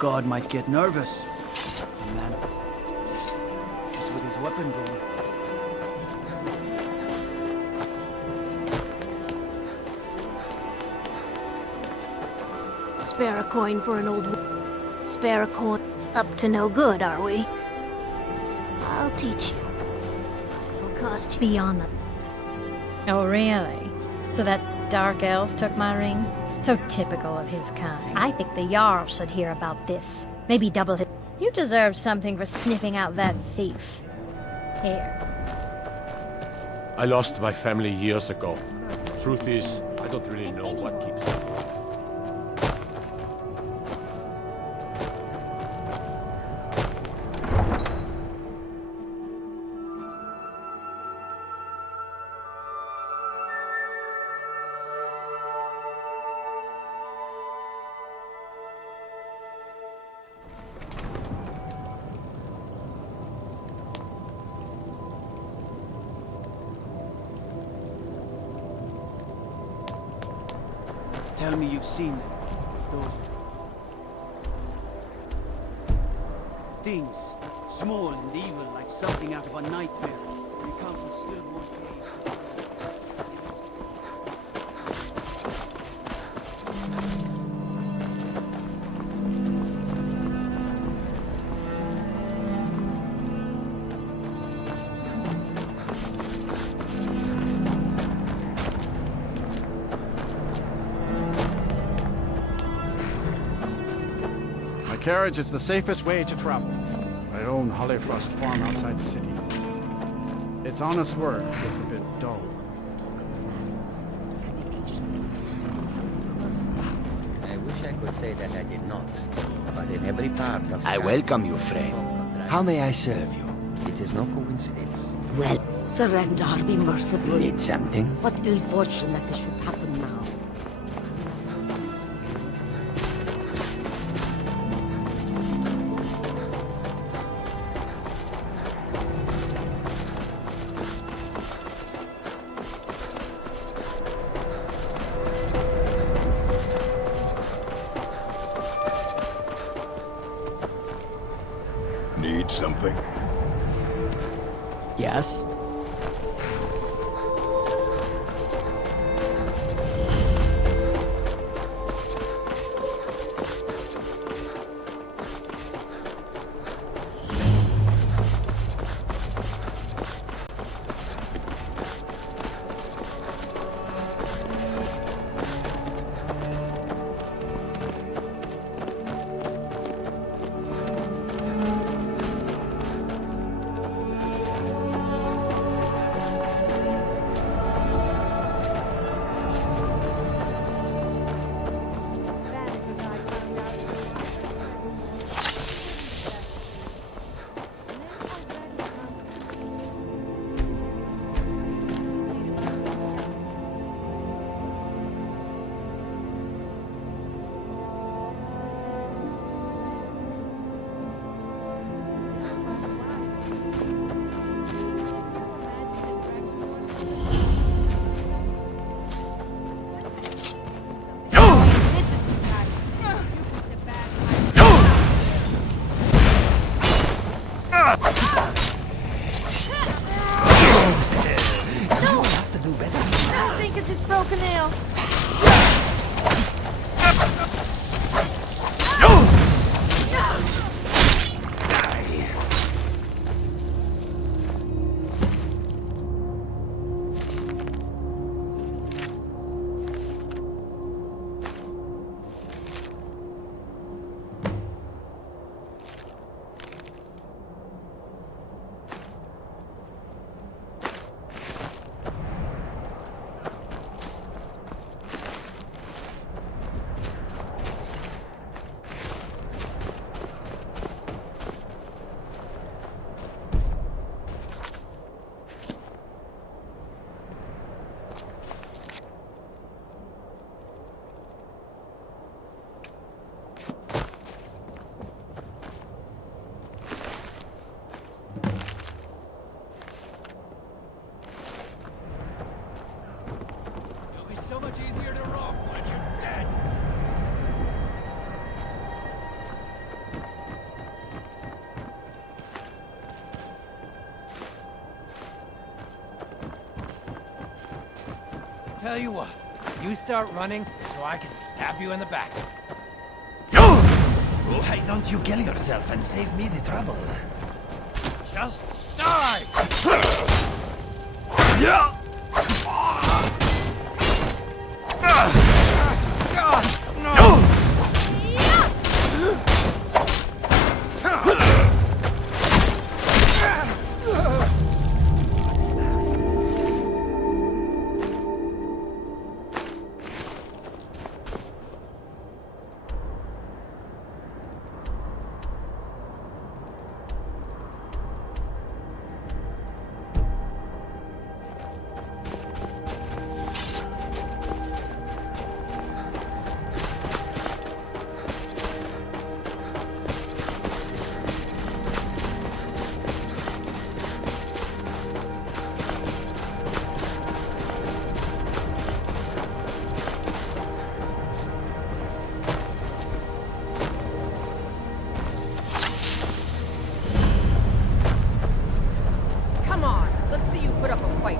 God might get nervous. The man, just with his weapon drawn. Spare a coin for an old... Spare a coin. Up to no good, are we? I'll teach you. It'll cost you beyond them. Oh, really? So that dark elf took my ring? So typical of his kind. I think the Jarl should hear about this. Maybe double his... You deserve something for sniffing out that thief. Here. I lost my family years ago. Truth is, I don't really know what keeps me. Tell me you've seen them. Those things, small and evil, like something out of a nightmare. They come from Stillborn Cave. Carriage is the safest way to travel. I own Hollyfrost Farm outside the city. It's honest work, if a bit dull. I wish I could say that I did not, but in every part of I Skyrim, welcome you, friend. How may I serve you? it is no coincidence. Well, surrender, be merciful. Need something? What ill fortune that this should happen now. Need something? Yes? have to do better. I think it just broke a nail. So much easier to rock when you're dead. Tell you what, you start running so I can stab you in the back. Why don't you kill yourself and save me the trouble? Just die! God, no! Come on, let's see you put up a fight.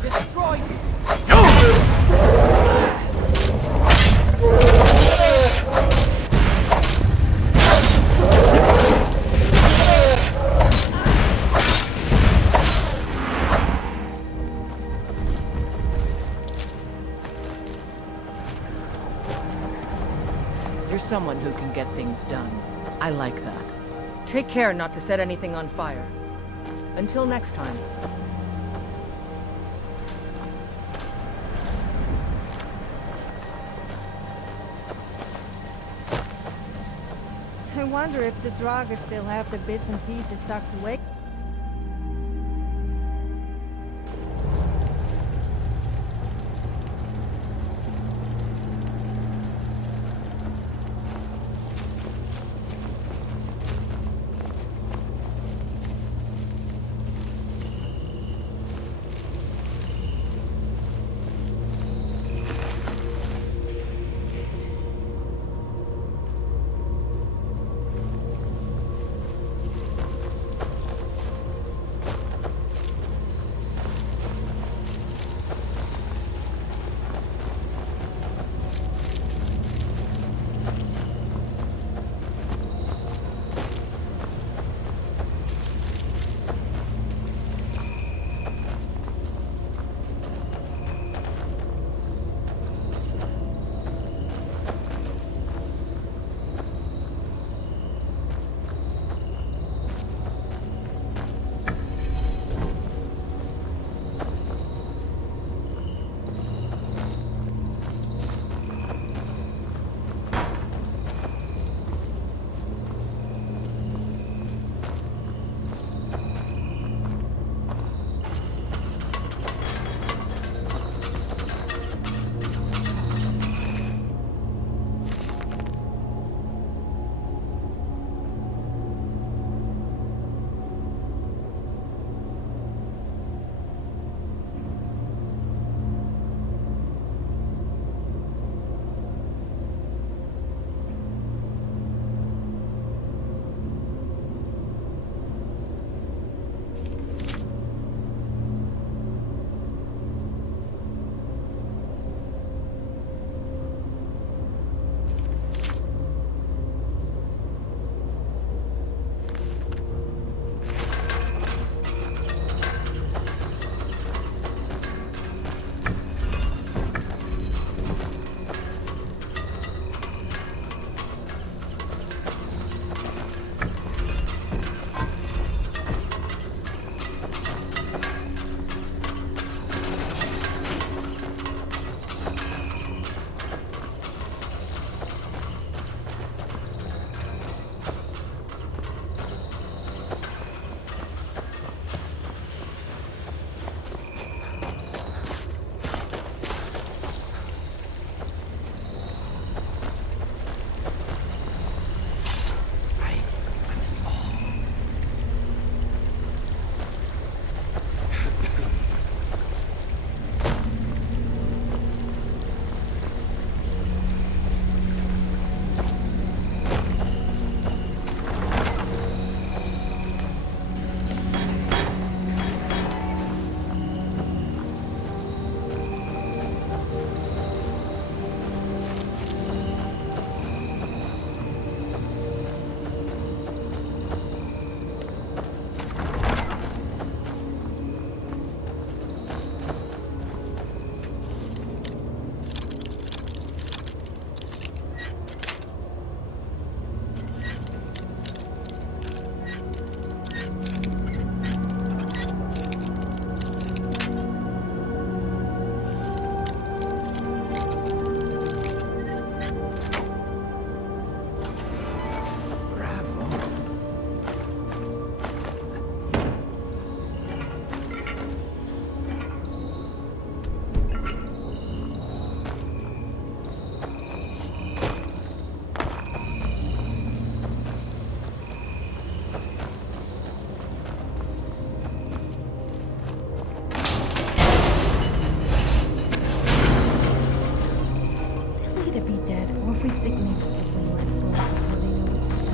Destroy you. You're someone who can get things done. I like that. Take care not to set anything on fire. Until next time. I wonder if the Draugr still have the bits and pieces tucked away. be significantly less likely they know it's done.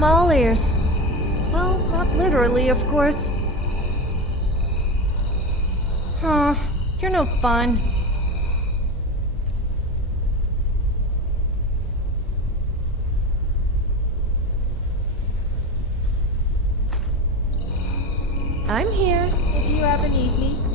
I'm all ears. Well, not literally, of course. Huh. You're no fun. I'm here, if you ever need me.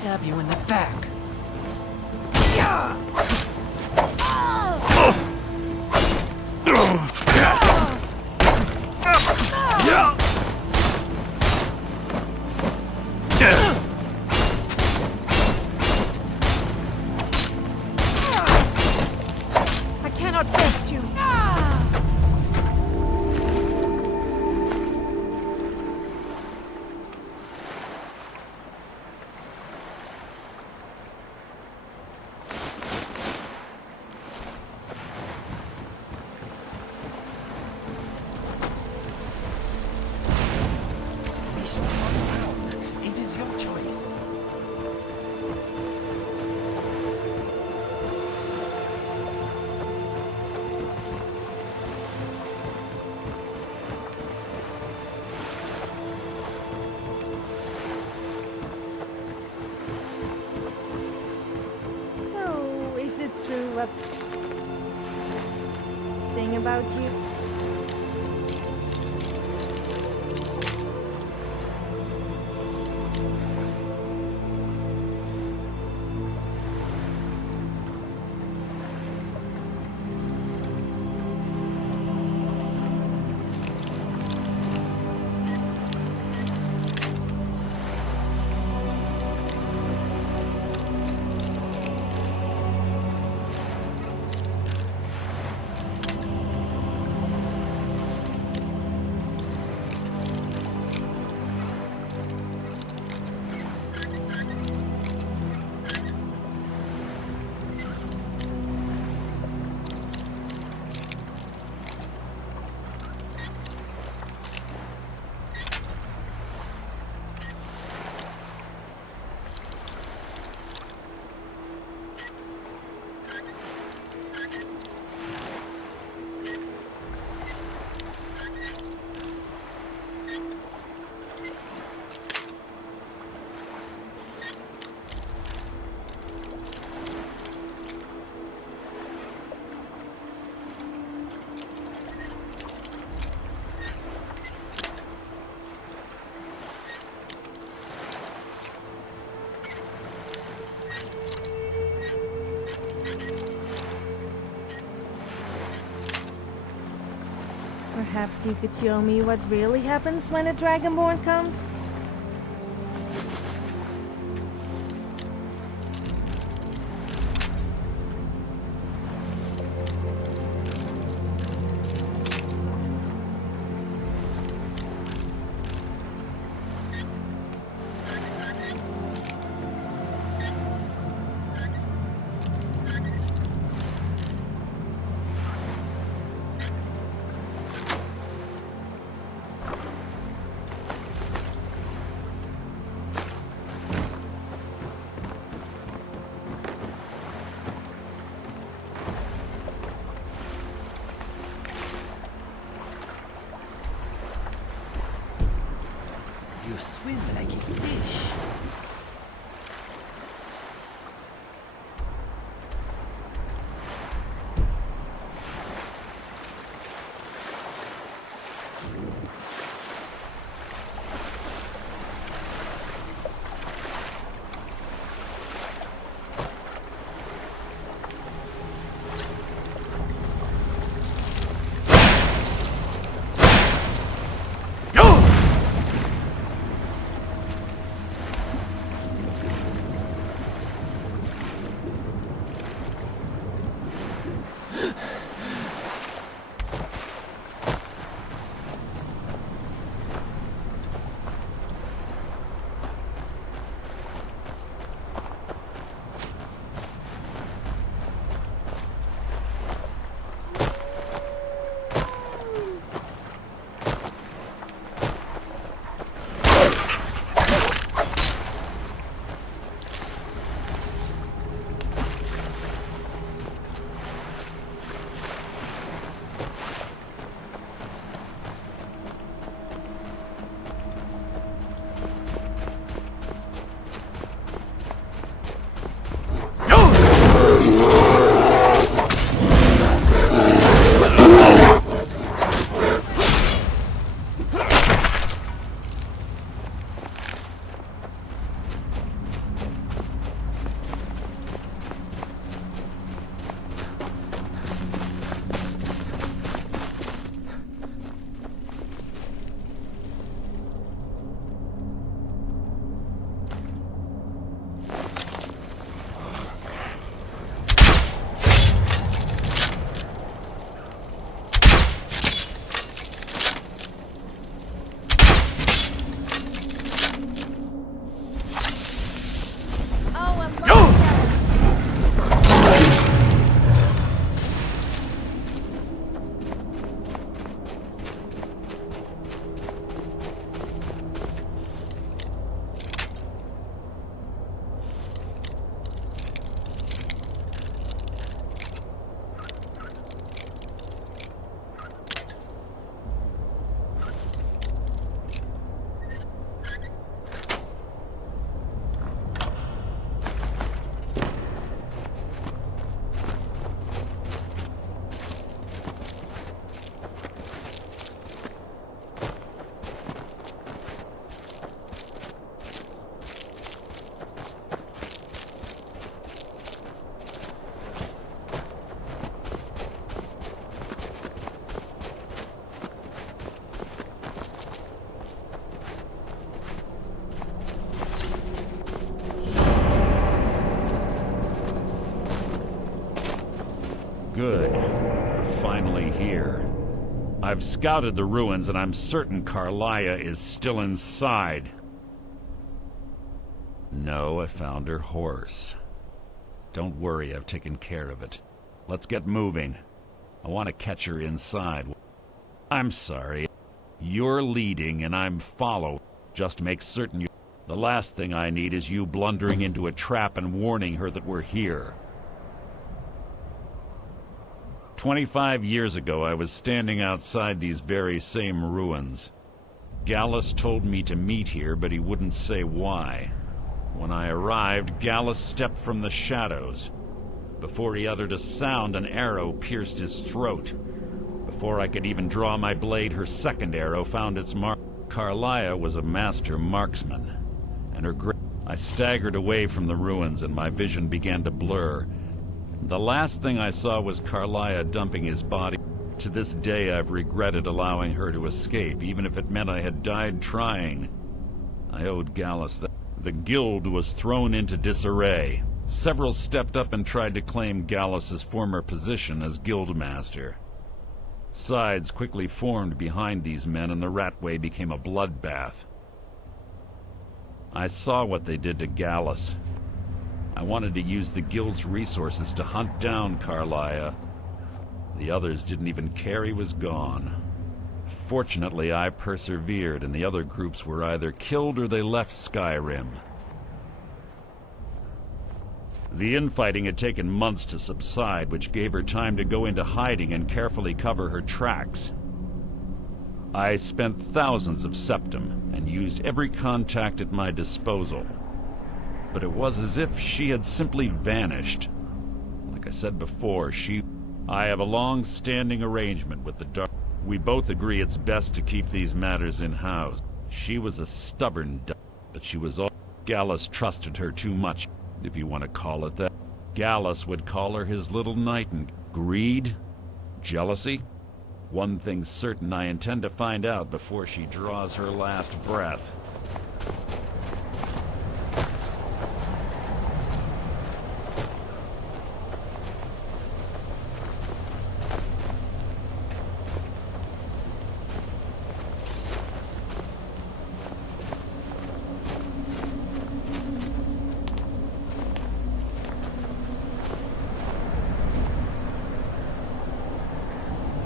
Stab you in the back. I cannot best you. We shall run down. It is your choice. So, is it true what thing about you? Perhaps you could show me what really happens when a Dragonborn comes? good. We're finally here. I've scouted the ruins and I'm certain Carlia is still inside. No, I found her horse. Don't worry, I've taken care of it. Let's get moving. I want to catch her inside. I'm sorry. You're leading and I'm following. Just make certain you... The last thing I need is you blundering into a trap and warning her that we're here. 25 years ago, I was standing outside these very same ruins. Gallus told me to meet here, but he wouldn't say why. When I arrived, Gallus stepped from the shadows. Before he uttered a sound, an arrow pierced his throat. Before I could even draw my blade, her second arrow found its mark. Carlia was a master marksman, and her I staggered away from the ruins and my vision began to blur. The last thing I saw was Carlia dumping his body. To this day, I've regretted allowing her to escape, even if it meant I had died trying. I owed Gallus that. The guild was thrown into disarray. Several stepped up and tried to claim Gallus's former position as guildmaster. Sides quickly formed behind these men, and the Ratway became a bloodbath. I saw what they did to Gallus. I wanted to use the guild's resources to hunt down Carlia. The others didn't even care he was gone. Fortunately, I persevered, and the other groups were either killed or they left Skyrim. The infighting had taken months to subside, which gave her time to go into hiding and carefully cover her tracks. I spent thousands of septum and used every contact at my disposal. But it was as if she had simply vanished. Like I said before, I have a long-standing arrangement with the Dark. We both agree it's best to keep these matters in-house. She was a stubborn but she was all... Gallus trusted her too much, if you want to call it that. Gallus would call her his little nightingale. Greed? Jealousy? One thing's certain, I intend to find out before she draws her last breath.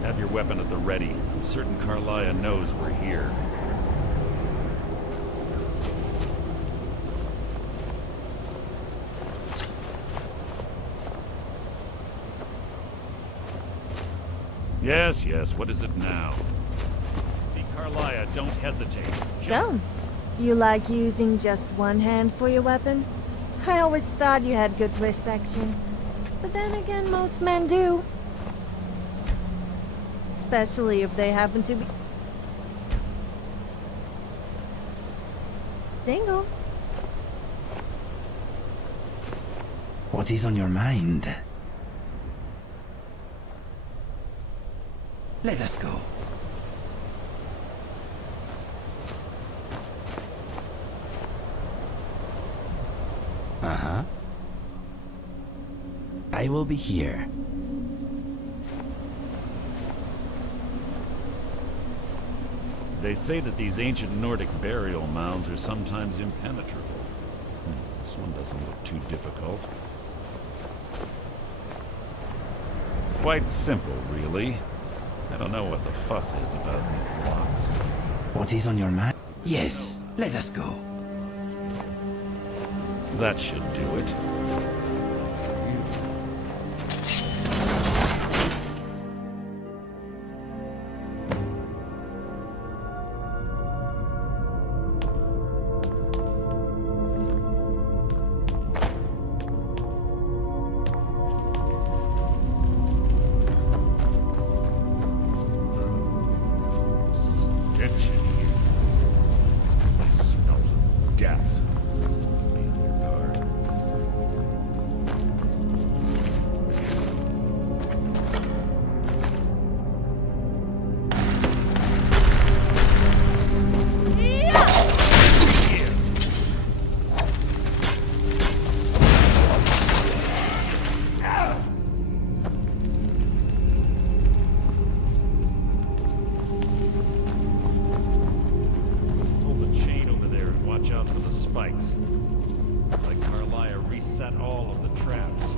Have your weapon at the ready. I'm certain Carlia knows we're here. Yes, what is it now? See Carlia, don't hesitate. So, you like using just one hand for your weapon? I always thought you had good wrist action. But then again, most men do. Especially if they happen to be single. What is on your mind? Let us go. I will be here. They say that these ancient Nordic burial mounds are sometimes impenetrable. This one doesn't look too difficult. Quite simple, really. I don't know what the fuss is about these blocks. What is on your mind? Yes, let us go. That should do it. set all of the traps.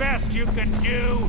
best you can do?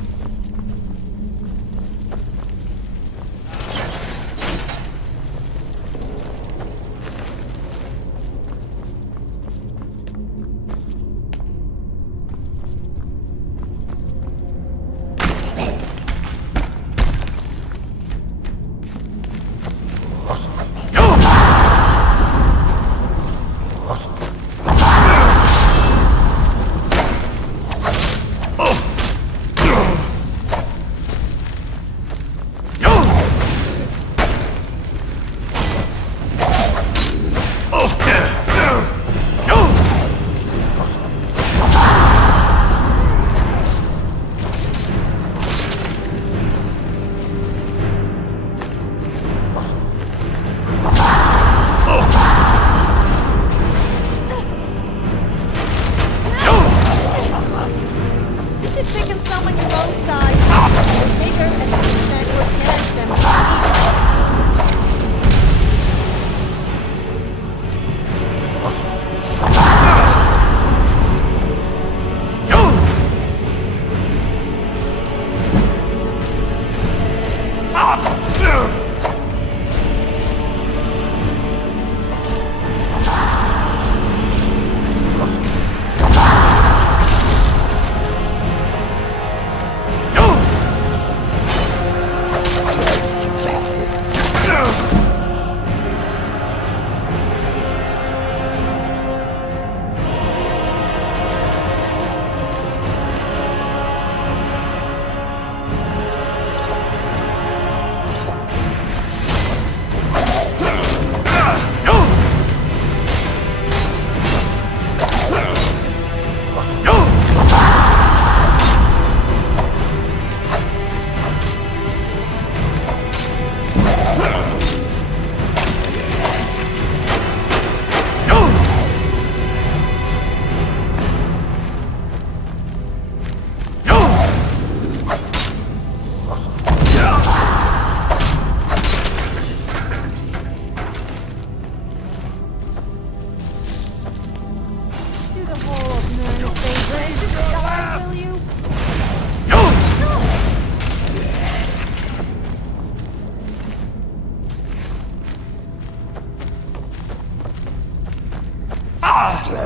should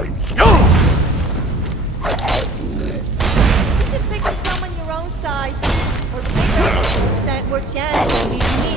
pick someone your own size. Or bigger. Stand more chance of beating me.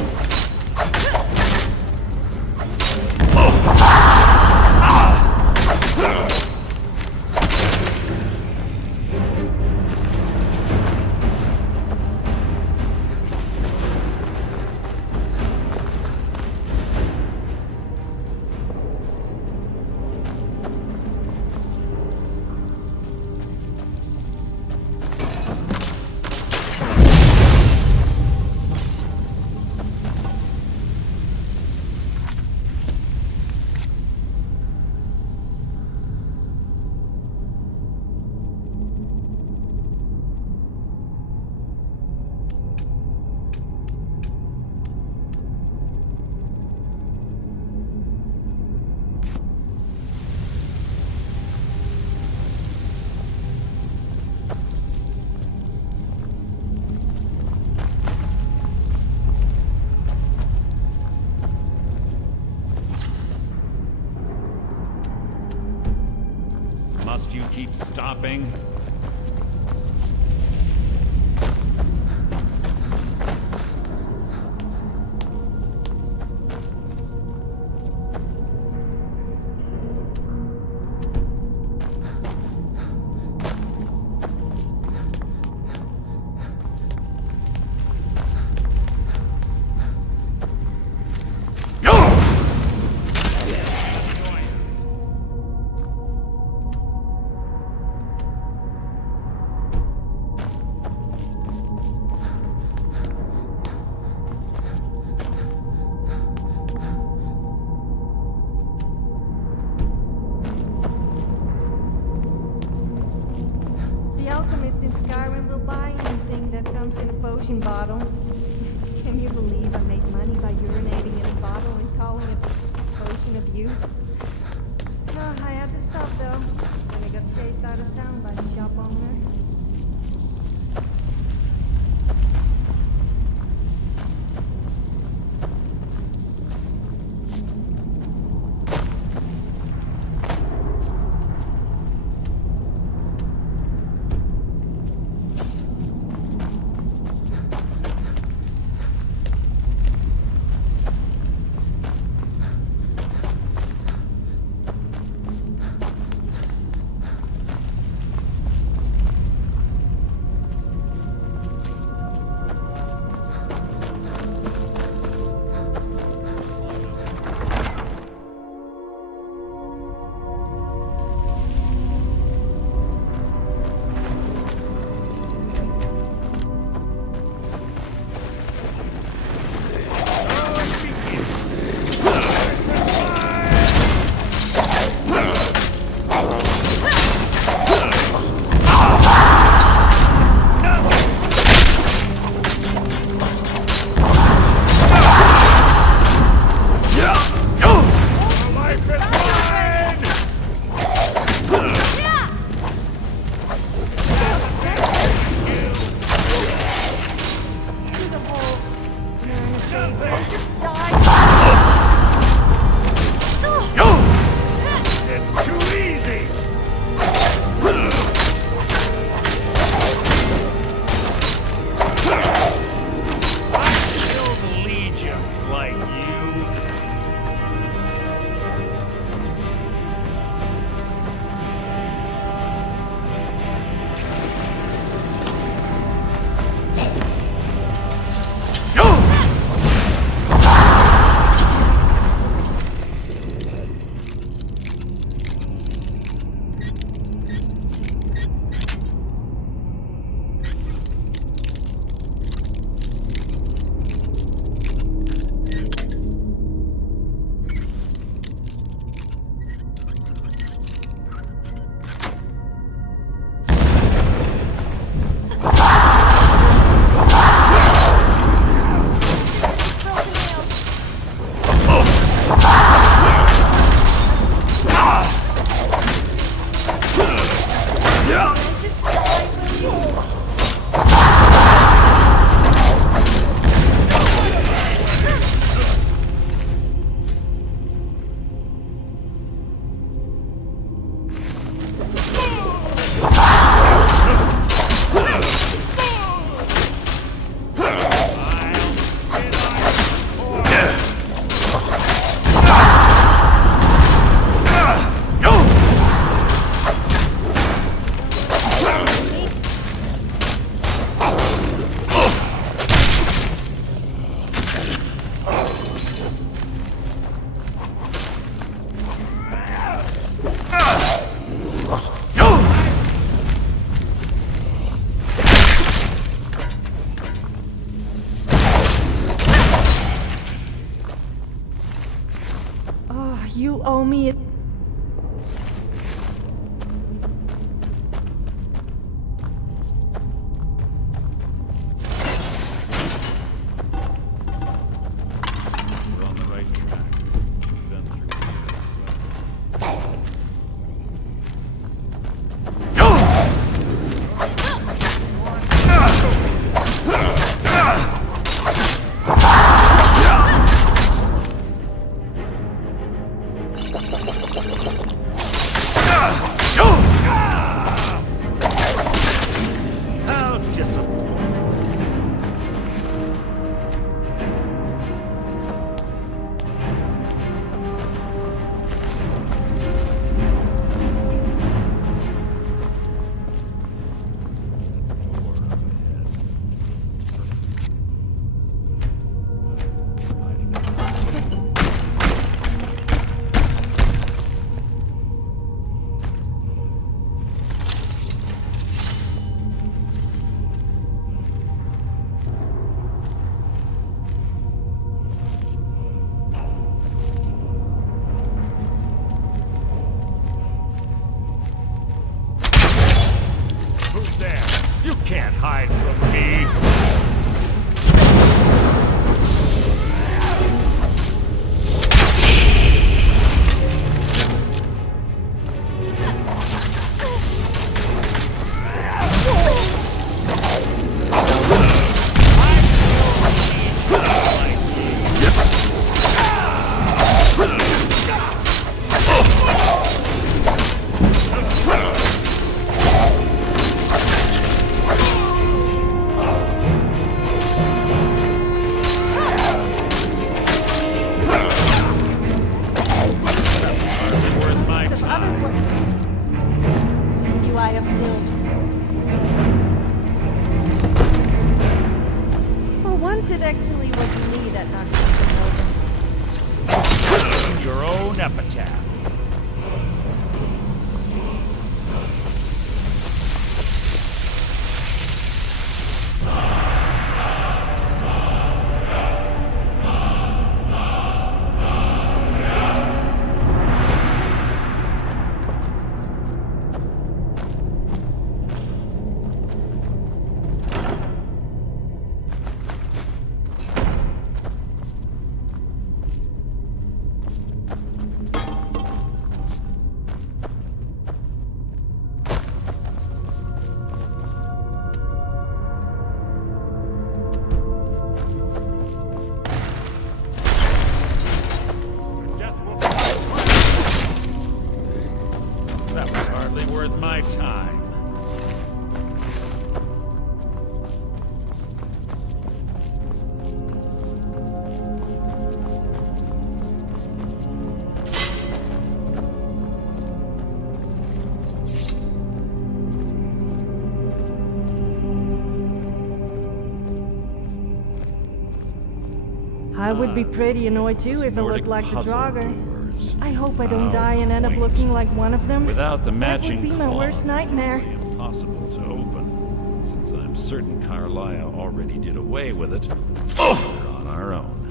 Must you keep stopping? The alchemist in Skyrim will buy anything that comes in a potion bottle. Can you believe I made money by urinating in a bottle and calling it potion of youth? Oh, I had to stop though, when I got chased out of town by the shop owner. You owe me a... We're on the right track. We've been through How disappointing. Who's there? You can't hide from me. Worth my Some others time. look... You I have killed. For once, it actually was me that knocked something over. Your own epitaph. That was hardly worth my time. I would be pretty annoyed too if it Nordic looked like the puzzle Draugr. doors. I hope I don't How die and end up quaint. looking like one of them. Without the matching That would be my claw, worst nightmare. it's really impossible to open. Since I'm certain Carlia already did away with it, we're on our own.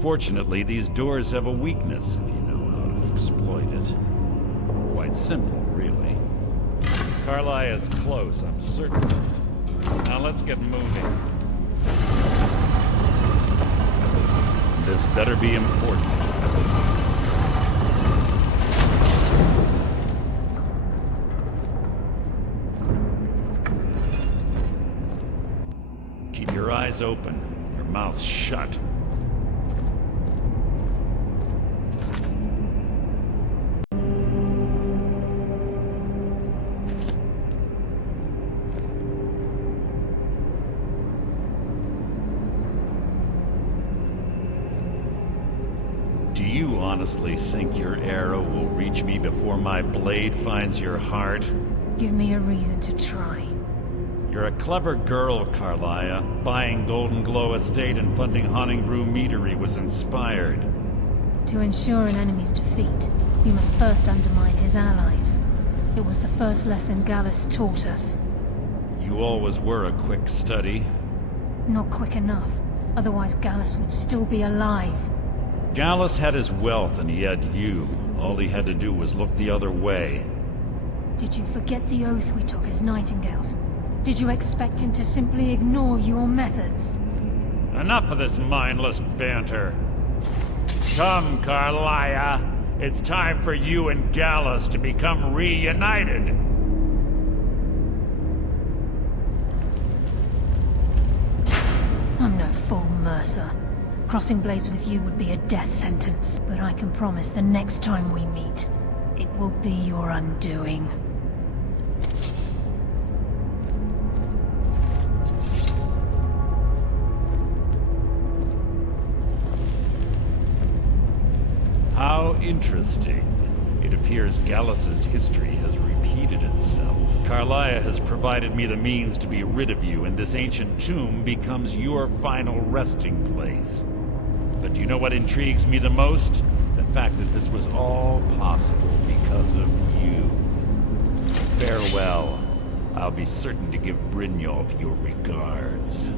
Fortunately, these doors have a weakness if you know how to exploit it. Quite simple, really. Carlia is close, I'm certain of it. Now let's get moving. This better be important. Keep your eyes open, your mouth shut. Do you honestly think your arrow will reach me before my blade finds your heart? Give me a reason to try. You're a clever girl, Carlia. Buying Golden Glow Estate and funding Honningbrew Meadery was inspired. To ensure an enemy's defeat, you must first undermine his allies. It was the first lesson Gallus taught us. You always were a quick study. Not quick enough, otherwise Gallus would still be alive. Gallus had his wealth and he had you. All he had to do was look the other way. Did you forget the oath we took as Nightingales? Did you expect him to simply ignore your methods? Enough of this mindless banter. Come, Carlia. It's time for you and Gallus to become reunited. I'm no fool, Mercer. Crossing blades with you would be a death sentence, but I can promise the next time we meet, it will be your undoing. How interesting. It appears Gallus's history has repeated itself. Carlia has provided me the means to be rid of you, and this ancient tomb becomes your final resting place. But do you know what intrigues me the most? The fact that this was all possible because of you. Farewell. I'll be certain to give Brynjolf your regards.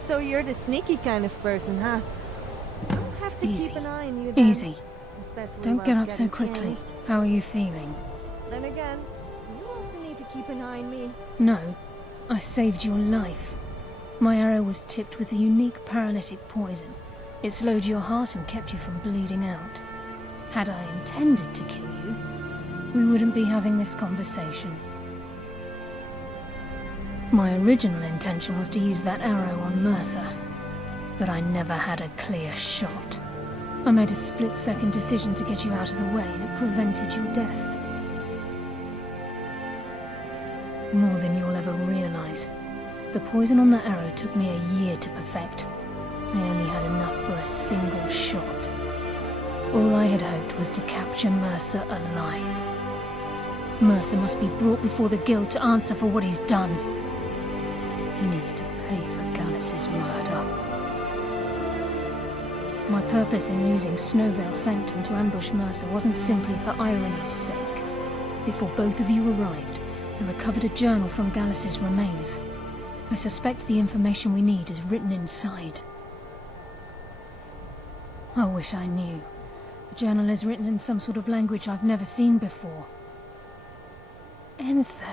So you're the sneaky kind of person, huh? I'll have to Easy. keep an eye on you then. Easy. Especially Don't get whilst up so getting quickly. changed. How are you feeling? Then again, you also need to keep an eye on me. No. I saved your life. My arrow was tipped with a unique paralytic poison. It slowed your heart and kept you from bleeding out. Had I intended to kill you, we wouldn't be having this conversation. My original intention was to use that arrow on Mercer, but I never had a clear shot. I made a split-second decision to get you out of the way, and it prevented your death. More than you'll ever realize. The poison on that arrow took me a year to perfect. I only had enough for a single shot. All I had hoped was to capture Mercer alive. Mercer must be brought before the Guild to answer for what he's done. He needs to pay for Gallus's murder. My purpose in using Snowveil Sanctum to ambush Mercer wasn't simply for irony's sake. Before both of you arrived, I recovered a journal from Gallus's remains. I suspect the information we need is written inside. I wish I knew. The journal is written in some sort of language I've never seen before. Enther.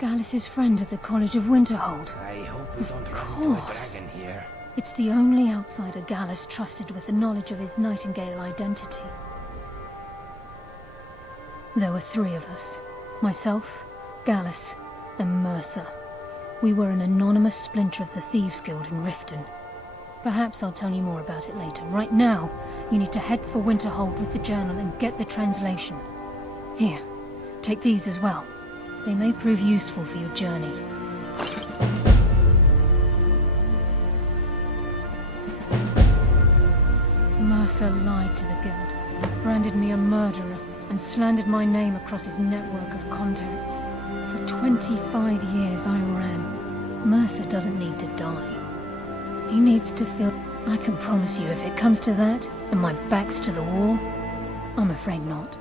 Gallus's friend at the College of Winterhold. I hope we don't Of run into a course. dragon here. It's the only outsider Gallus trusted with the knowledge of his Nightingale identity. There were 3 of us. Myself, Gallus, and Mercer. We were an anonymous splinter of the Thieves' Guild in Riften. Perhaps I'll tell you more about it later. Right now, you need to head for Winterhold with the journal and get the translation. Here, take these as well. They may prove useful for your journey. Mercer lied to the Guild, branded me a murderer, and slandered my name across his network of contacts. For 25 years I ran. Mercer doesn't need to die. He needs to feel... I can promise you if it comes to that, and my back's to the wall, I'm afraid not.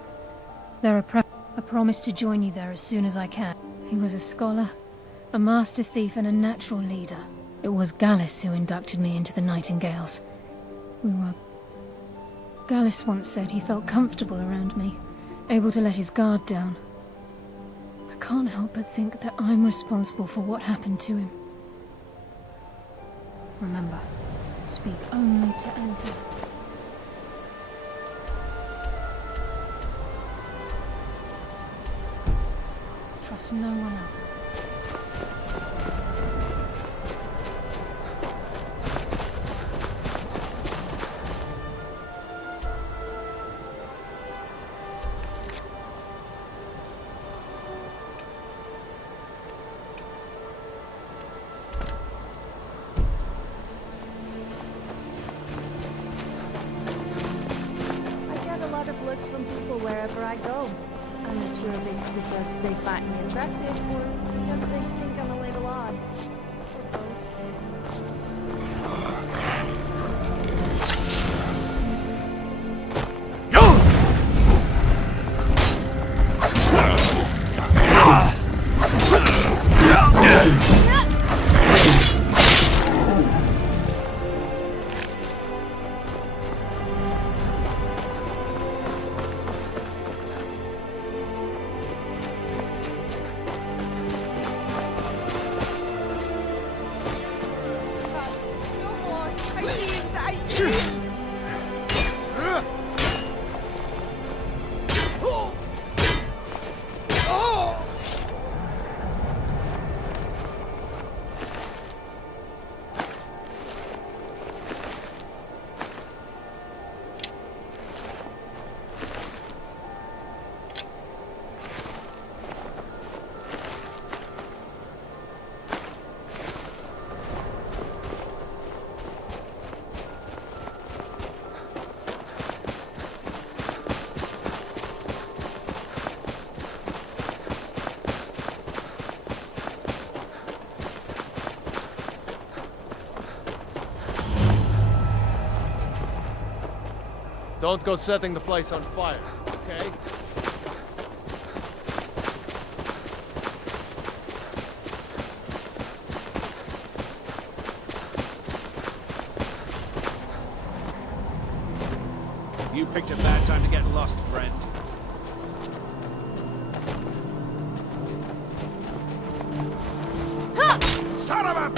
I promise to join you there as soon as I can. He was a scholar, a master thief, and a natural leader. It was Gallus who inducted me into the Nightingales. Gallus once said he felt comfortable around me, able to let his guard down. I can't help but think that I'm responsible for what happened to him. Remember, speak only to Anthem. Trust no one else. I get a lot of looks from people wherever I go. I'm not sure if it's because they find me attractive or because they think I'm a little odd. Or both. Don't go setting the place on fire, okay? You picked a bad time to get lost, friend. Son of a...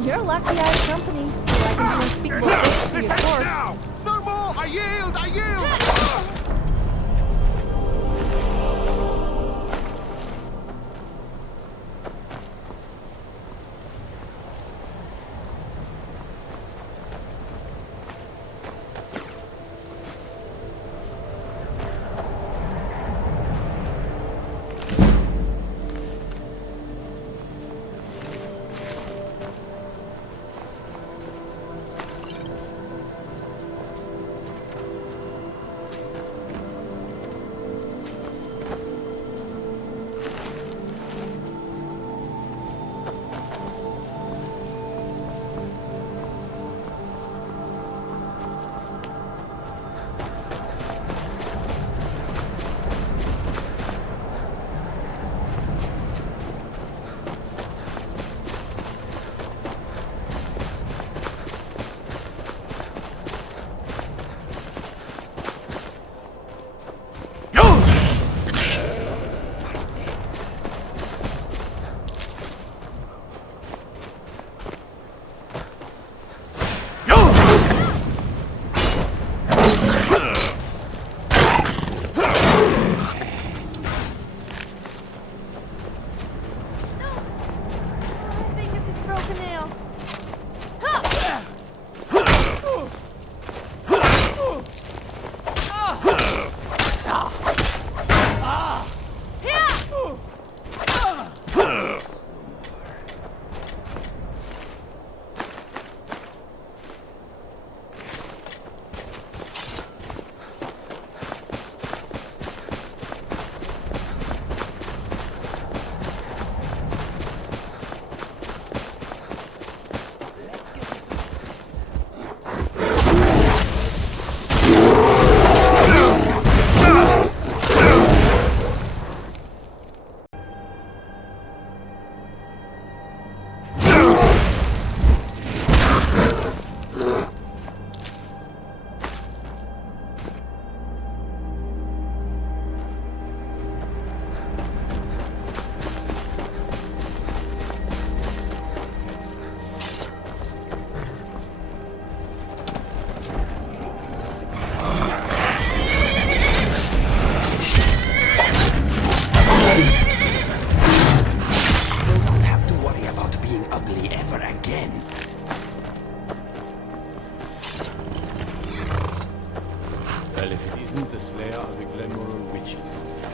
You're lucky I have company, so I can do unspeakable things to your corpse. Now! No more! I yield! I yield!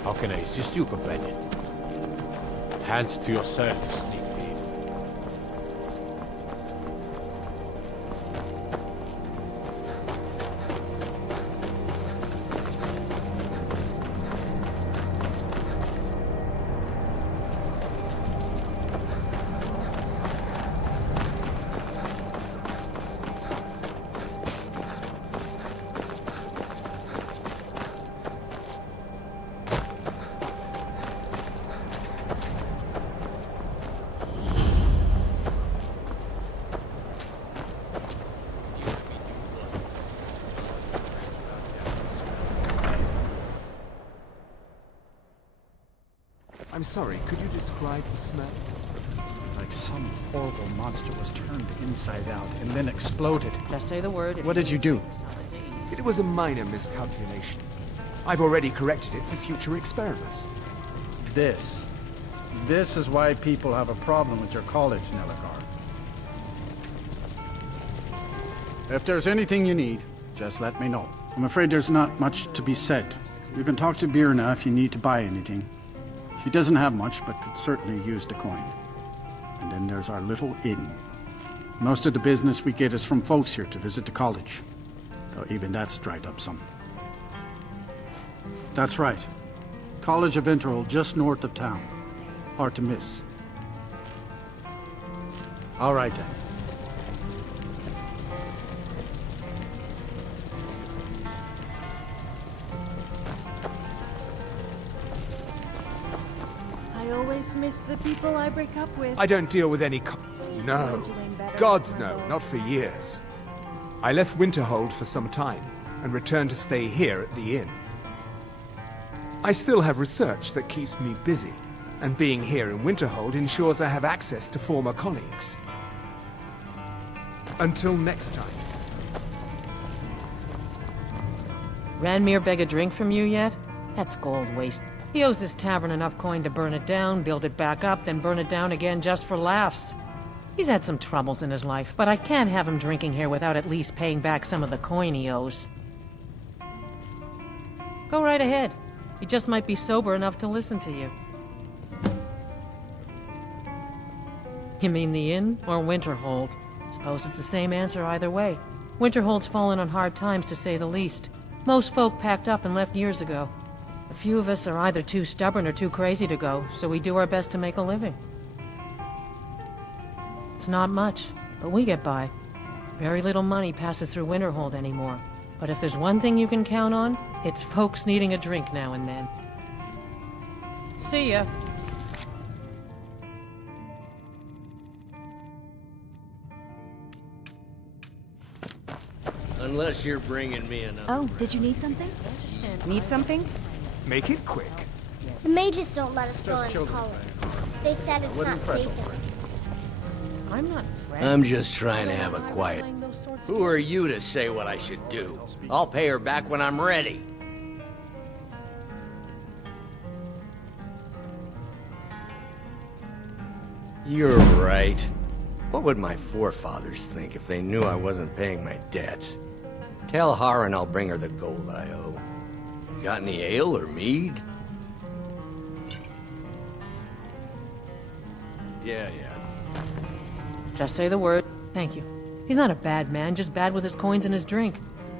How can I assist you, companion? Hands to yourself, sneak thief. I'm sorry, could you describe the smell? Like some horrible monster was turned inside out and then exploded. Just say the word. What did you do? It was a minor miscalculation. I've already corrected it for future experiments. This is why people have a problem with your college, Nelligar. If there's anything you need, just let me know. I'm afraid there's not much to be said. You can talk to Birna if you need to buy anything. She doesn't have much, but could certainly use the coin. And then there's our little inn. Most of the business we get is from folks here to visit the college. Though even that's dried up some. That's right. College of Winterhold, just north of town. Hard to miss. All right then. I always miss the people I break up with. I don't deal with any No. Gods no, not for years. I left Winterhold for some time, and returned to stay here at the inn. I still have research that keeps me busy, and being here in Winterhold ensures I have access to former colleagues. Until next time. Ranmir beg a drink from you yet? That's gold waste. He owes this tavern enough coin to burn it down, build it back up, then burn it down again just for laughs. He's had some troubles in his life, but I can't have him drinking here without at least paying back some of the coin he owes. Go right ahead. He just might be sober enough to listen to you. You mean the inn or Winterhold? Suppose it's the same answer either way. Winterhold's fallen on hard times, to say the least. Most folk packed up and left years ago. A few of us are either too stubborn or too crazy to go, so we do our best to make a living. It's not much, but we get by. Very little money passes through Winterhold anymore. But if there's one thing you can count on, it's folks needing a drink now and then. See ya. Unless you're bringing me another. Oh, did you need something? Need something? Make it quick. The mages don't let us go in college. They said it's not safe. I'm not I'm just trying to have a quiet. Who are you to say what I should do? I'll pay her back when I'm ready. You're right. What would my forefathers think if they knew I wasn't paying my debts? Tell Harren I'll bring her the gold I owe. Got any ale or mead? Yeah. Just say the word. Thank you. He's not a bad man, just bad with his coins and his drink.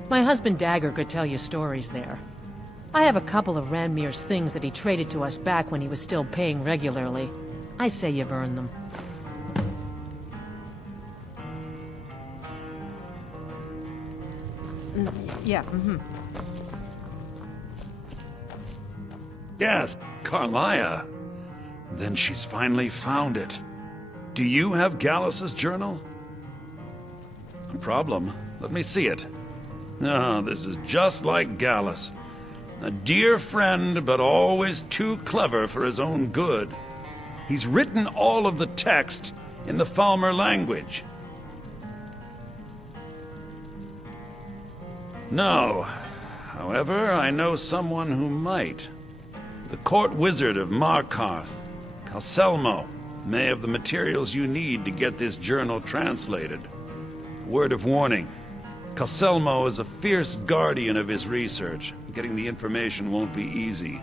My husband Dagger could tell you stories there. I have a couple of Ranmir's things that he traded to us back when he was still paying regularly. I say you've earned them. Yeah, Yes, Carlia. Then she's finally found it. Do you have Gallus's journal? No problem. Let me see it. Ah, this is just like Gallus. A dear friend, but always too clever for his own good. He's written all of the text in the Falmer language. No. However, I know someone who might. The court wizard of Markarth, Calselmo, may have the materials you need to get this journal translated. Word of warning. Calselmo is a fierce guardian of his research. Getting the information won't be easy.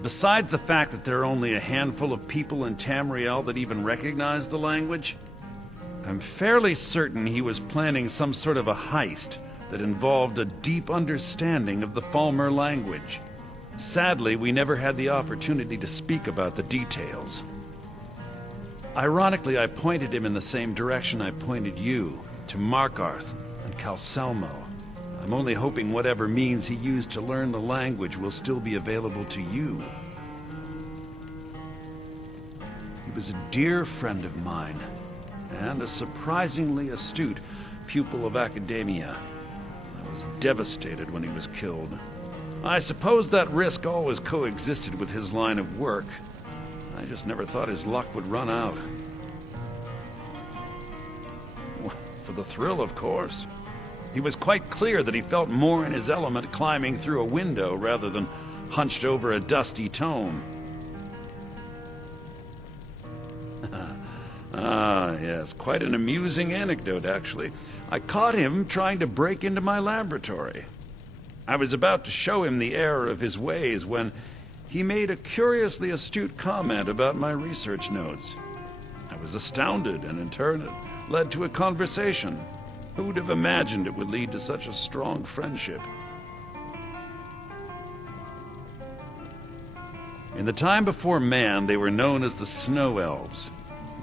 Besides the fact that there are only a handful of people in Tamriel that even recognize the language, I'm fairly certain he was planning some sort of a heist that involved a deep understanding of the Falmer language. Sadly, we never had the opportunity to speak about the details. Ironically, I pointed him in the same direction I pointed you, to Markarth and Calselmo. I'm only hoping whatever means he used to learn the language will still be available to you. He was a dear friend of mine, and a surprisingly astute pupil of academia. I was devastated when he was killed. I suppose that risk always coexisted with his line of work. I just never thought his luck would run out. For the thrill, of course. He was quite clear that he felt more in his element climbing through a window rather than hunched over a dusty tome. Ah, yes, quite an amusing anecdote, actually. I caught him trying to break into my laboratory. I was about to show him the error of his ways when he made a curiously astute comment about my research notes. I was astounded, and in turn it led to a conversation. Who would have imagined it would lead to such a strong friendship? In the time before man, they were known as the Snow Elves.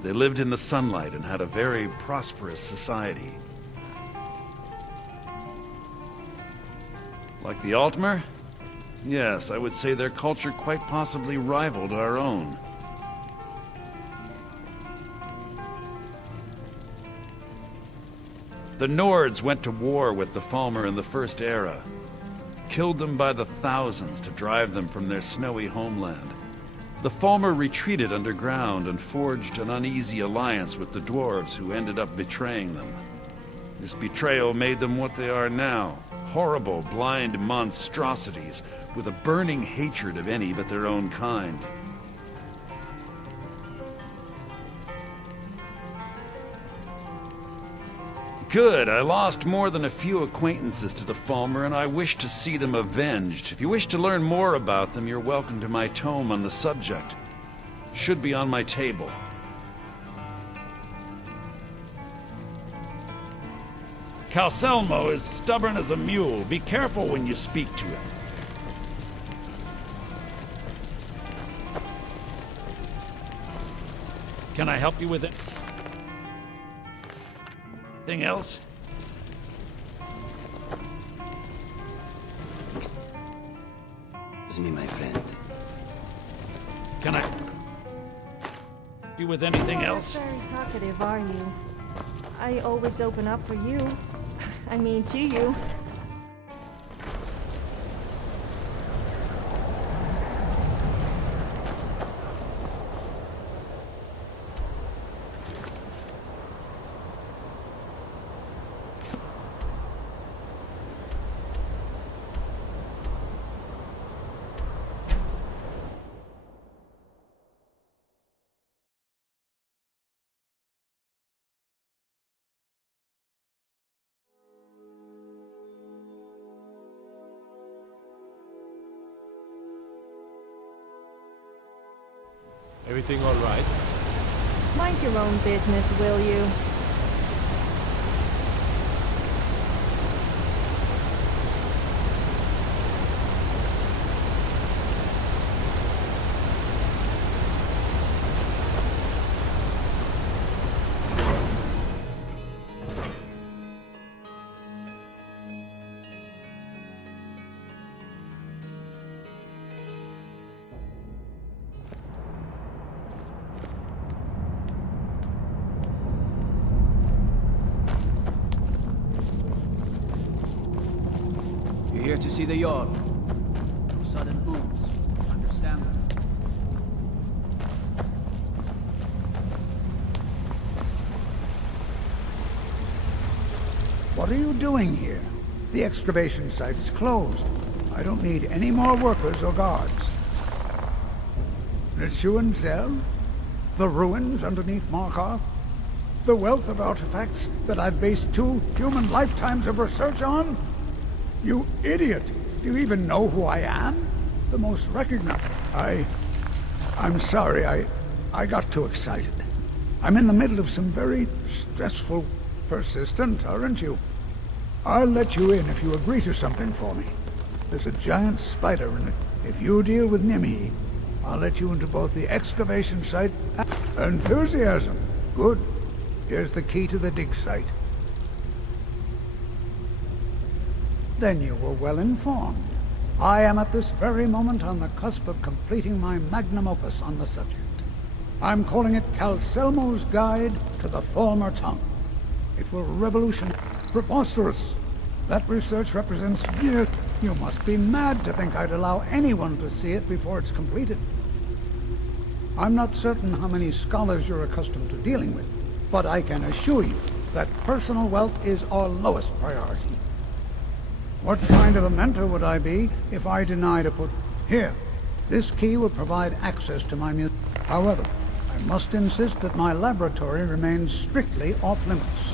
They lived in the sunlight and had a very prosperous society. Like the Altmer? Yes, I would say their culture quite possibly rivaled our own. The Nords went to war with the Falmer in the First Era, killed them by the thousands to drive them from their snowy homeland. The Falmer retreated underground and forged an uneasy alliance with the dwarves who ended up betraying them. This betrayal made them what they are now, horrible, blind monstrosities with a burning hatred of any but their own kind. Good. I lost more than a few acquaintances to the Falmer, and I wish to see them avenged. If you wish to learn more about them, you're welcome to my tome on the subject. Should be on my table. Calselmo is stubborn as a mule. Be careful when you speak to him. Can I help you with it? Anything else? It's me, my friend. Can I help you with anything else? Not very talkative, are you? I always open up for you. I mean, to you. Everything all right? Mind your own business, will you? You're here to see the Jarl. No sudden moves. Understand that? What are you doing here? The excavation site is closed. I don't need any more workers or guards. Neshuan Zell? The ruins underneath Markarth? The wealth of artifacts that I've based 2 human lifetimes of research on? You idiot! Do you even know who I am? The most recognized... I'm sorry, I got too excited. I'm in the middle of some very stressful... persistent, aren't you? I'll let you in if you agree to something for me. There's a giant spider in it. If you deal with Nimhi, I'll let you into both the excavation site and... Enthusiasm! Good. Here's the key to the dig site. Then you were well informed. I am at this very moment on the cusp of completing my magnum opus on the subject. I'm calling it Calselmo's Guide to the Falmer Tongue. It will revolutionize... Preposterous! That research represents years. You must be mad to think I'd allow anyone to see it before it's completed. I'm not certain how many scholars you're accustomed to dealing with, but I can assure you that personal wealth is our lowest priority. What kind of a mentor would I be if I denied to put... Here, this key will provide access to my museum. However, I must insist that my laboratory remains strictly off-limits.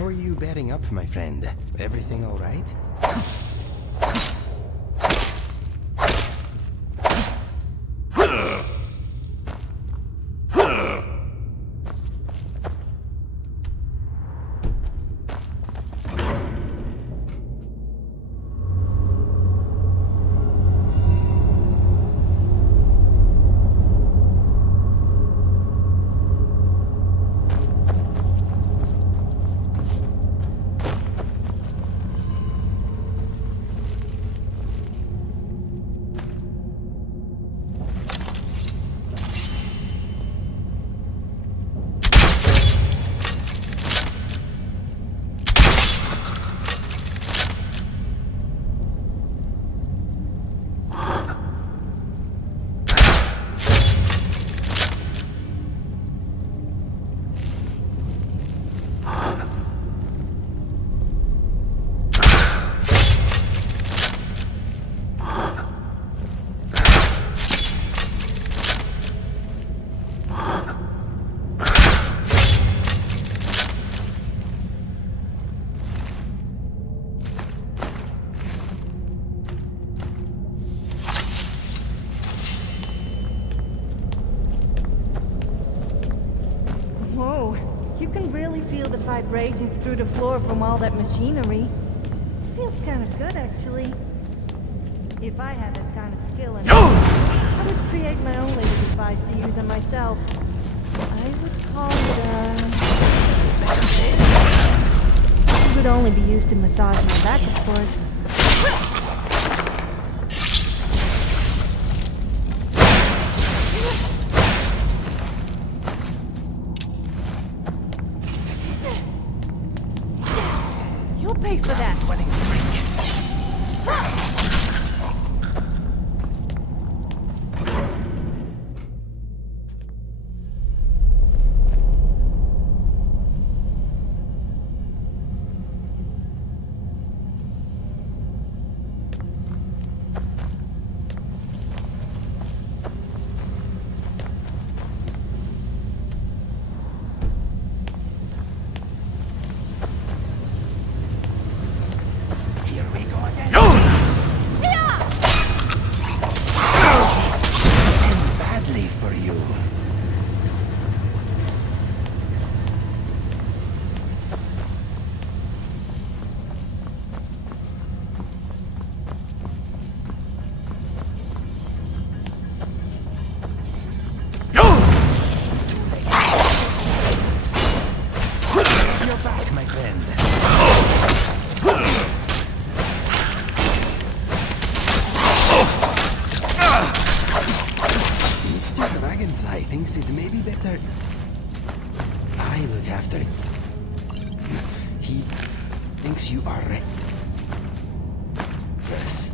How are you bedding up, my friend? Everything all right? You can really feel the vibrations through the floor from all that machinery. Feels kind of good, actually. If I had that kind got skill in it. I would create my own laser device to use on myself. I would call it It would only be used to massage my back, of course. You'll pay for that. Mr.DragonFly thinks it may be better I look after it. He thinks you are right. Yes.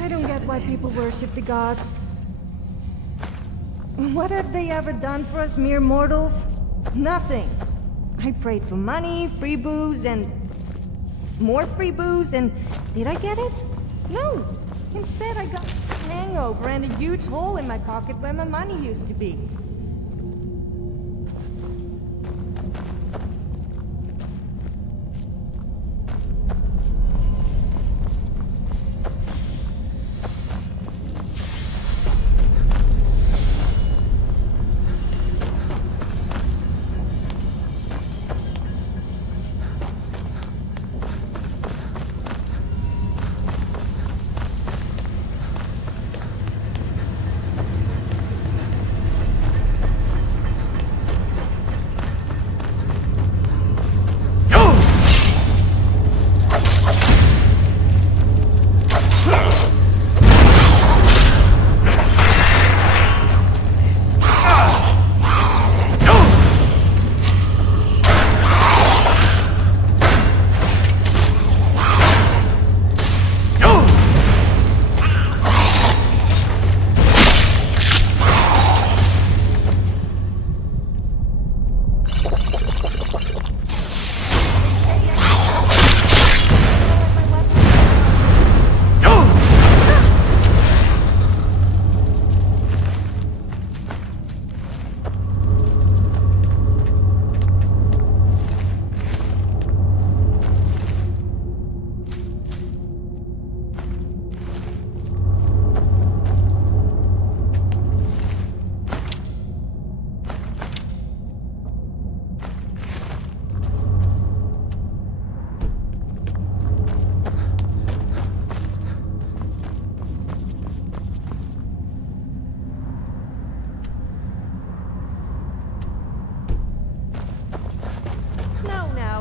I don't get why people worship the gods. What have they ever done for us mere mortals? Nothing. I prayed for money, free booze, and more free booze, and did I get it? No. Instead, I got a hangover and a huge hole in my pocket where my money used to be.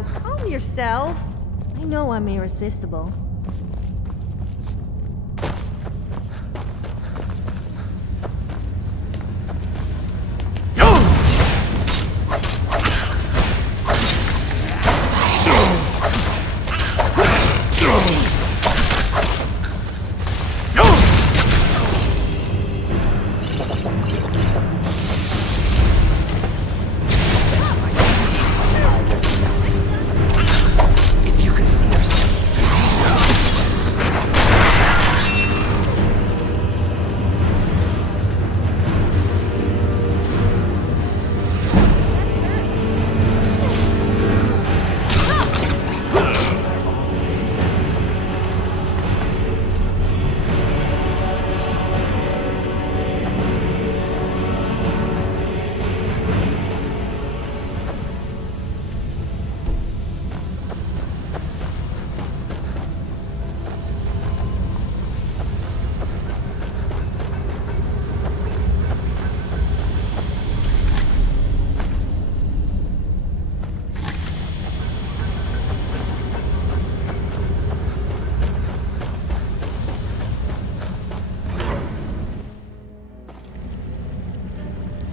now, calm yourself. I know I'm irresistible.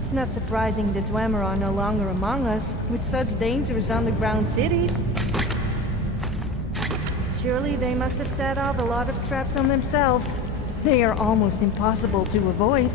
It's not surprising the Dwemer are no longer among us, with such dangerous underground cities. Surely they must have set off a lot of traps on themselves. They are almost impossible to avoid.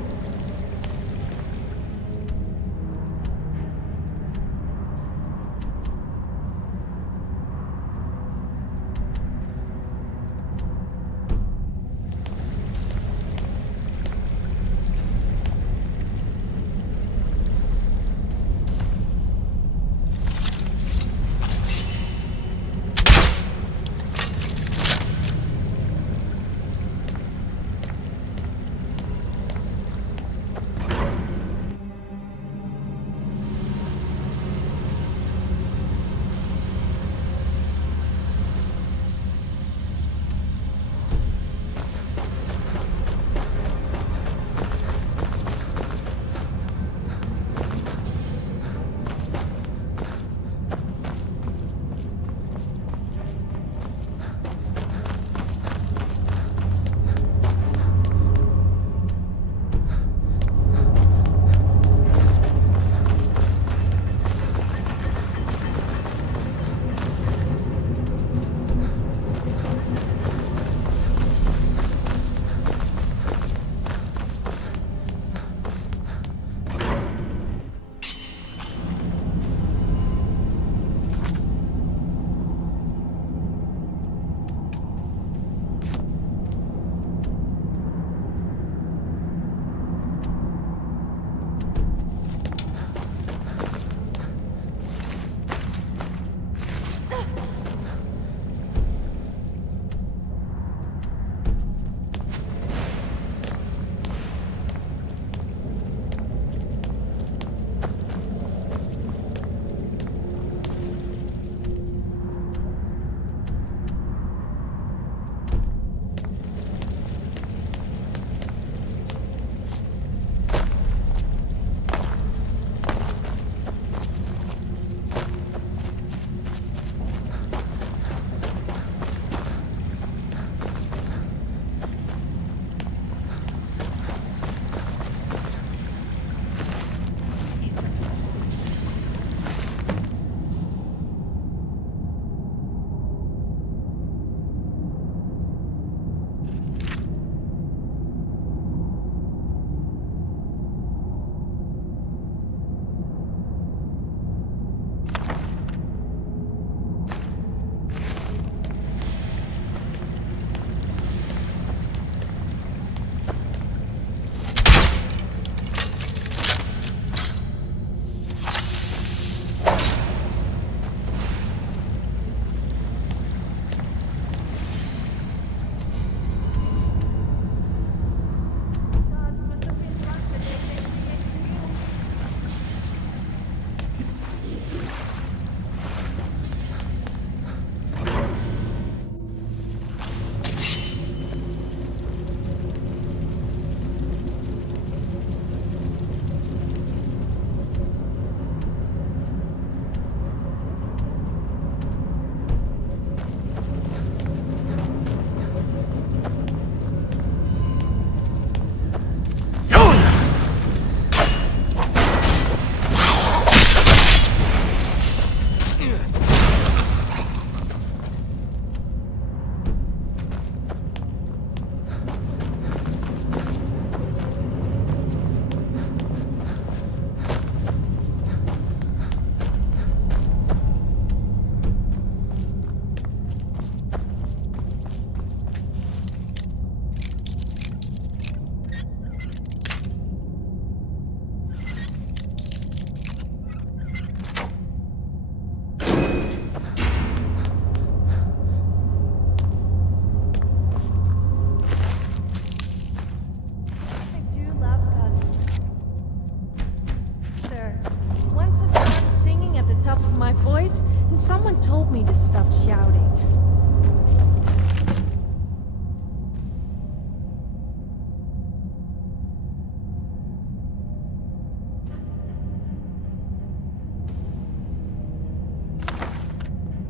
voice, and someone told me to stop shouting.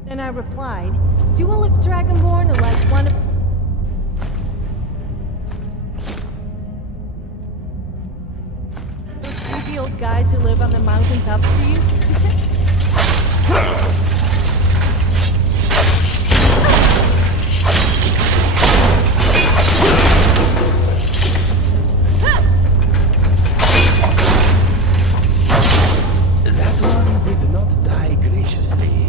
Then I replied, do I look Dragonborn or like one of... those creepy old guys who live on the mountaintops to you? That one did not die graciously.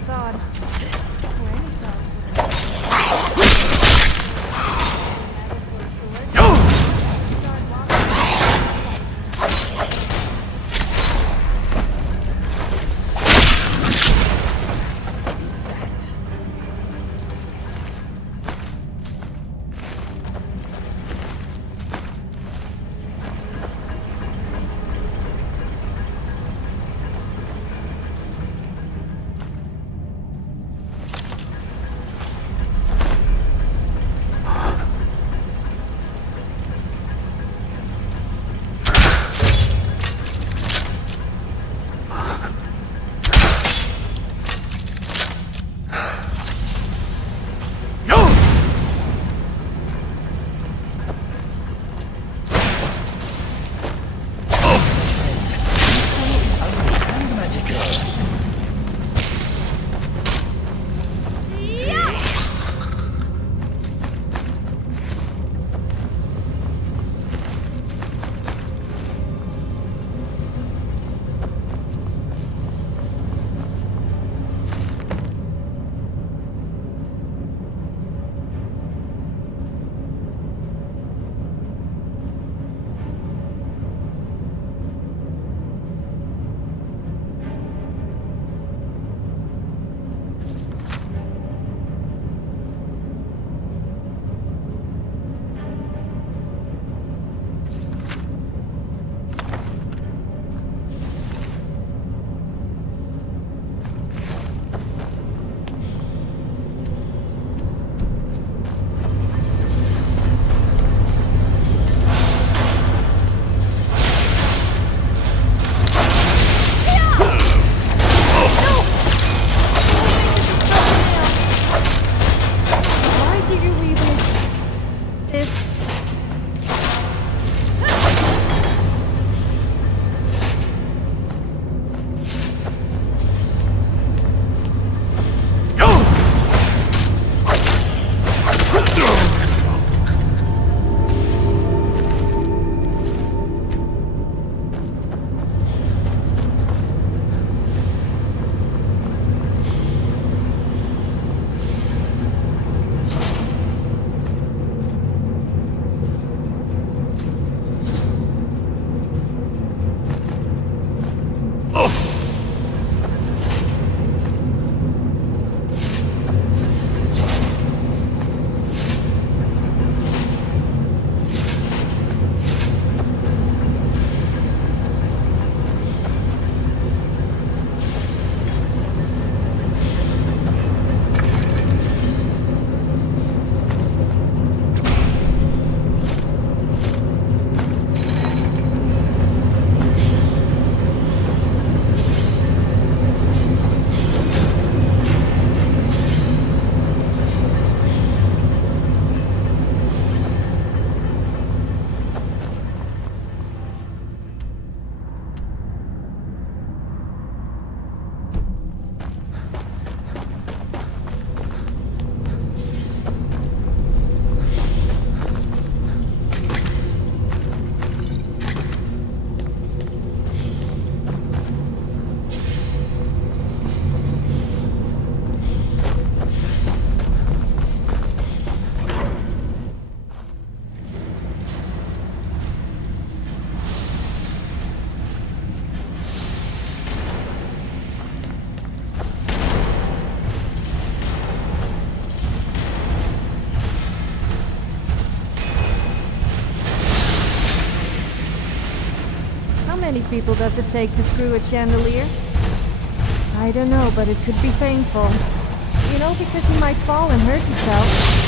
thought. Or any thought. many people does it take to screw a chandelier? I don't know, but it could be painful. You know, because you might fall and hurt yourself.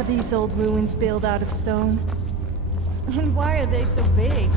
Why are these old ruins built out of stone? And why are they so big?